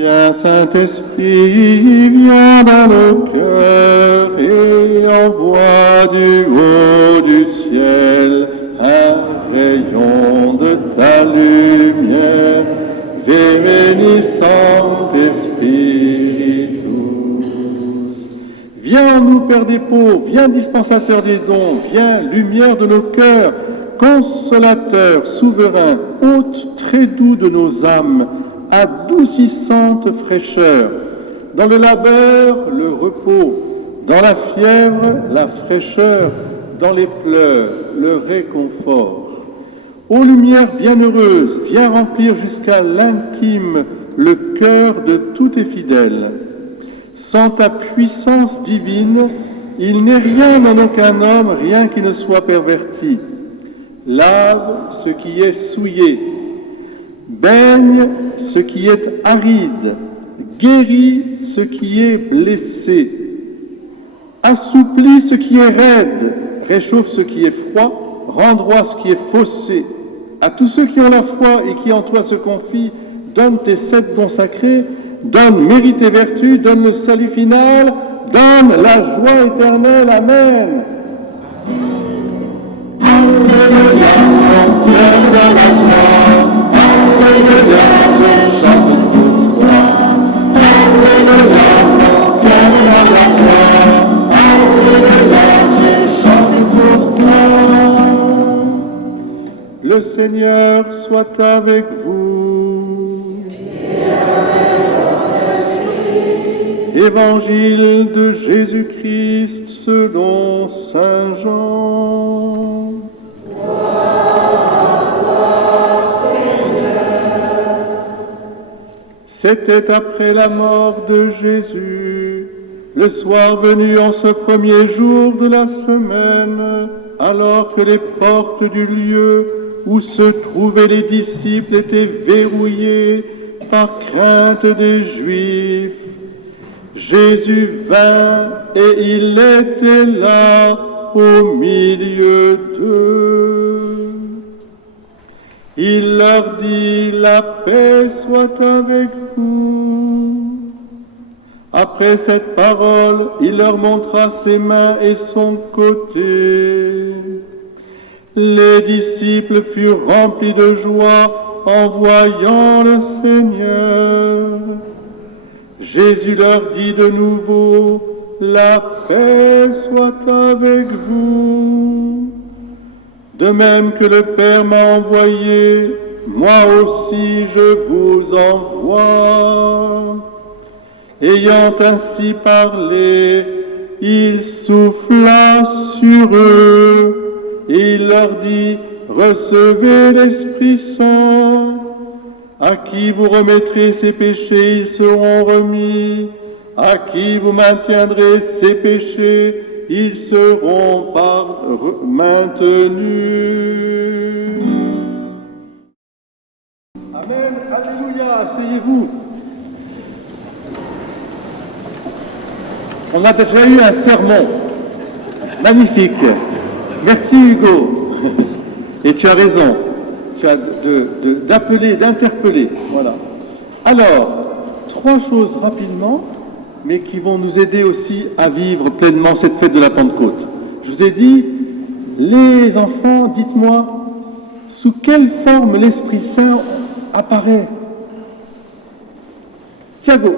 Viens Saint-Esprit, viens dans nos cœurs et envoie du haut du ciel un rayon de ta lumière, Veni Sancte Spiritus. Viens nous, Père des pauvres, viens dispensateur des dons, viens lumière de nos cœurs, consolateur, souverain, hôte très doux de nos âmes, adoucissante fraîcheur. Dans le labeur, le repos, dans la fièvre, la fraîcheur, dans les pleurs, le réconfort. Ô lumière bienheureuse, viens remplir jusqu'à l'intime le cœur de tous tes fidèles. Sans ta puissance divine, il n'est rien en aucun homme, rien qui ne soit perverti. Lave ce qui est souillé, baigne ce qui est aride, guéris ce qui est blessé, assouplis ce qui est raide, réchauffe ce qui est froid, rend droit ce qui est faussé. À tous ceux qui ont la foi et qui en toi se confient, donne tes 7 dons sacrés, donne mérite et vertu, donne le salut final, donne la joie éternelle. Amen. Alléluia, mon cœur dans la joie. Alléluia, je chante pour toi. Alléluia, mon cœur dans la joie. Alléluia, je chante pour toi. Le Seigneur soit avec vous. Évangile de Jésus-Christ selon saint Jean. Gloire à toi, Seigneur. C'était après la mort de Jésus, le soir venu en ce premier jour de la semaine, alors que les portes du lieu où se trouvaient les disciples étaient verrouillées par crainte des Juifs. Jésus vint et il était là au milieu d'eux. Il leur dit, la paix soit avec vous. Après cette parole, il leur montra ses mains et son côté. Les disciples furent remplis de joie en voyant le Seigneur. Jésus leur dit de nouveau, la paix soit avec vous. De même que le Père m'a envoyé, moi aussi je vous envoie. Ayant ainsi parlé, il souffla sur eux et il leur dit, recevez l'Esprit Saint. À qui vous remettrez ses péchés, ils seront remis. À qui vous maintiendrez ses péchés, ils seront maintenus. Amen. Alléluia. Asseyez-vous. On a déjà eu un sermon. Magnifique. Merci Hugo. Et tu as raison. Tu as d'appeler, d'interpeller. Voilà. Alors, 3 choses rapidement, mais qui vont nous aider aussi à vivre pleinement cette fête de la Pentecôte. Je vous ai dit, les enfants, dites-moi, sous quelle forme l'Esprit Saint apparaît? Thiago.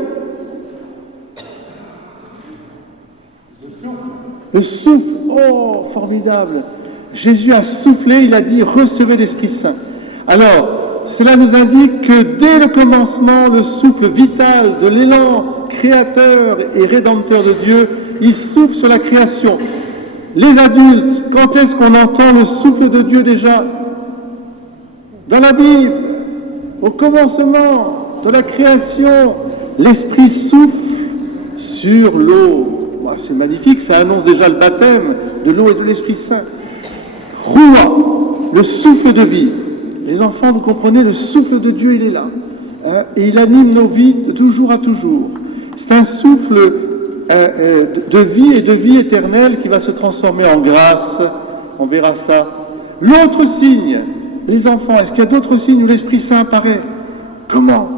Le souffle. Oh, formidable. Jésus a soufflé, il a dit, recevez l'Esprit Saint. Alors, cela nous indique que dès le commencement, le souffle vital de l'élan créateur et rédempteur de Dieu, il souffle sur la création. Les adultes, quand est-ce qu'on entend le souffle de Dieu déjà? Dans la Bible, au commencement de la création, l'Esprit souffle sur l'eau. C'est magnifique, ça annonce déjà le baptême de l'eau et de l'Esprit Saint. Roua, le souffle de vie. Les enfants, vous comprenez, le souffle de Dieu, il est là. Et il anime nos vies de toujours à toujours. C'est un souffle de vie et de vie éternelle qui va se transformer en grâce. On verra ça. L'autre signe, les enfants, est-ce qu'il y a d'autres signes où l'Esprit Saint apparaît? Comment?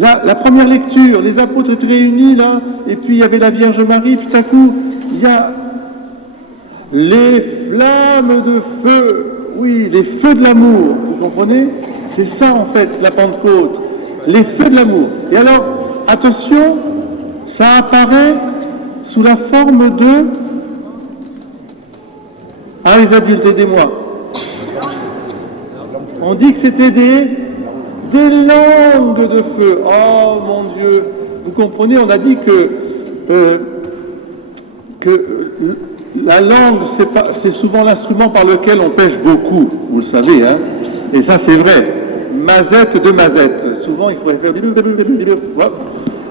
Là, la première lecture, les apôtres étaient réunis là, et puis il y avait la Vierge Marie, puis tout à coup, il y a les flammes de feu, oui, les feux de l'amour, vous comprenez? C'est ça en fait, la Pentecôte, les feux de l'amour. Et alors, attention, ça apparaît sous la forme de... Ah, les adultes, aidez-moi. On dit que c'était des langues de feu. Oh mon Dieu, vous comprenez, on a dit que la langue, c'est souvent l'instrument par lequel on pêche beaucoup, vous le savez, hein. Et ça c'est vrai. Mazette de mazette. Souvent il faudrait faire...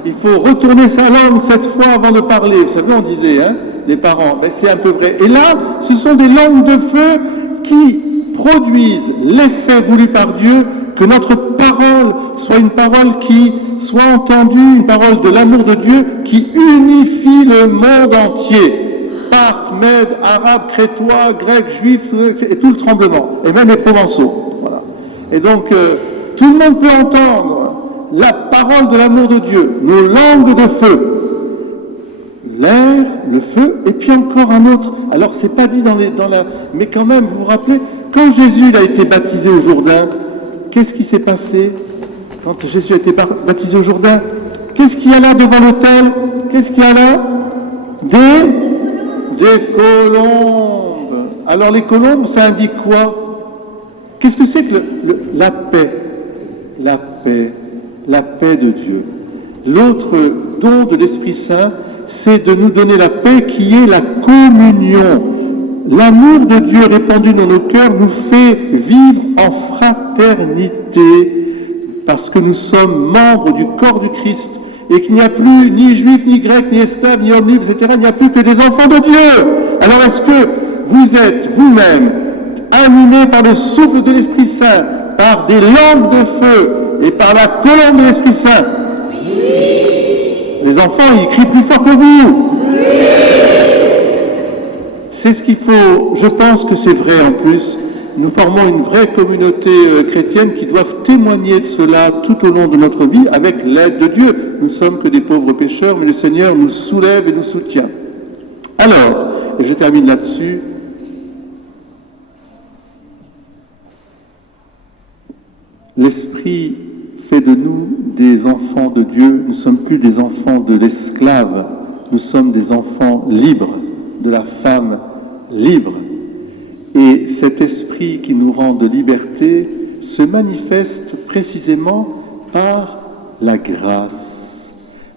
Il faut retourner sa langue cette fois avant de parler. Vous savez, on disait, hein, les parents, ben, c'est un peu vrai. Et là, ce sont des langues de feu qui produisent l'effet voulu par Dieu, que notre parole soit une parole qui soit entendue, une parole de l'amour de Dieu qui unifie le monde entier. Parthes, Mèdes, Arabes, Crétois, Grecs, Juifs, et tout le tremblement, et même les Provençaux. Voilà. Et donc, tout le monde peut entendre la parole de l'amour de Dieu, nos langues de feu, l'air, le feu, et puis encore un autre. Alors, c'est pas dit dans la... Mais quand même, vous vous rappelez, quand Jésus a été baptisé au Jourdain, qu'est-ce qui s'est passé quand Jésus a été baptisé au Jourdain? Qu'est-ce qu'il y a là devant l'autel? Qu'est-ce qu'il y a là? Des colombes. Alors, les colombes, ça indique quoi? Qu'est-ce que c'est que la paix? La paix. La paix de Dieu. L'autre don de l'Esprit Saint, c'est de nous donner la paix qui est la communion. L'amour de Dieu répandu dans nos cœurs nous fait vivre en fraternité parce que nous sommes membres du corps du Christ et qu'il n'y a plus ni juifs, ni grecs, ni esclaves, ni hommes libres, etc. Il n'y a plus que des enfants de Dieu. Alors est-ce que vous êtes vous-même animés par le souffle de l'Esprit Saint, par des langues de feu et par la colonne de l'Esprit Saint? Oui. Les enfants, ils crient plus fort que vous. Oui. C'est ce qu'il faut, je pense que c'est vrai en plus. Nous formons une vraie communauté chrétienne qui doit témoigner de cela tout au long de notre vie avec l'aide de Dieu. Nous ne sommes que des pauvres pécheurs, mais le Seigneur nous soulève et nous soutient. Alors, et je termine là-dessus, l'Esprit fait de nous des enfants de Dieu. Nous ne sommes plus des enfants de l'esclave, nous sommes des enfants libres, de la femme libre. Et cet esprit qui nous rend de liberté se manifeste précisément par la grâce.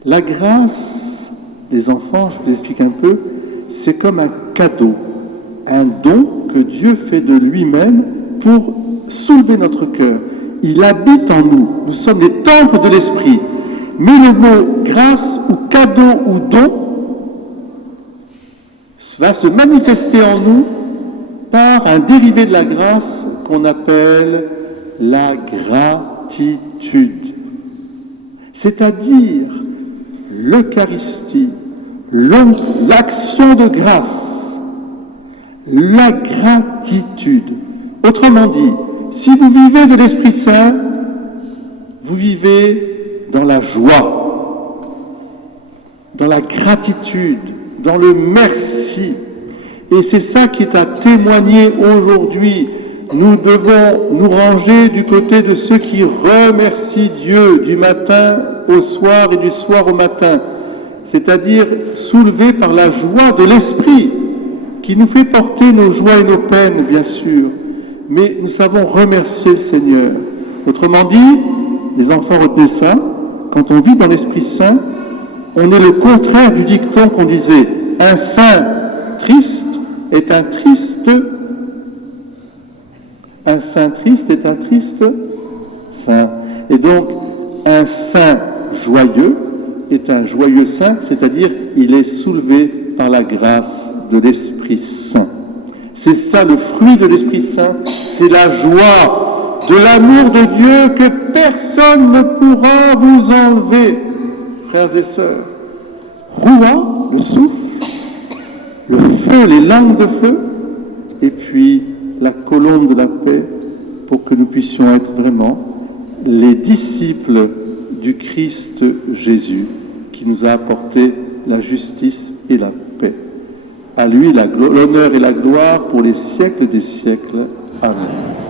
La grâce, les enfants, je vous explique un peu, c'est comme un cadeau, un don que Dieu fait de lui-même pour soulever notre cœur. Il habite en nous. Nous sommes les temples de l'Esprit. Mais le mot grâce ou cadeau ou don va se manifester en nous par un dérivé de la grâce qu'on appelle la gratitude. C'est-à-dire l'Eucharistie, l'action de grâce, la gratitude. Autrement dit, si vous vivez de l'Esprit Saint, vous vivez dans la joie, dans la gratitude, dans le merci. Et c'est ça qui est à témoigner aujourd'hui. Nous devons nous ranger du côté de ceux qui remercient Dieu du matin au soir et du soir au matin. C'est-à-dire soulevés par la joie de l'Esprit qui nous fait porter nos joies et nos peines, bien sûr. Mais nous savons remercier le Seigneur. Autrement dit, les enfants retenez ça, quand on vit dans l'Esprit Saint, on est le contraire du dicton qu'on disait. Un saint triste est un triste. Un saint triste est un triste saint. Et donc, un saint joyeux est un joyeux saint, c'est-à-dire il est soulevé par la grâce de l'Esprit Saint. C'est ça le fruit de l'Esprit Saint, c'est la joie de l'amour de Dieu que personne ne pourra vous enlever, frères et sœurs. Roua, le souffle, le feu, les langues de feu, et puis la colombe de la paix, pour que nous puissions être vraiment les disciples du Christ Jésus, qui nous a apporté la justice et la paix. À lui l'honneur et la gloire pour les siècles des siècles. Amen.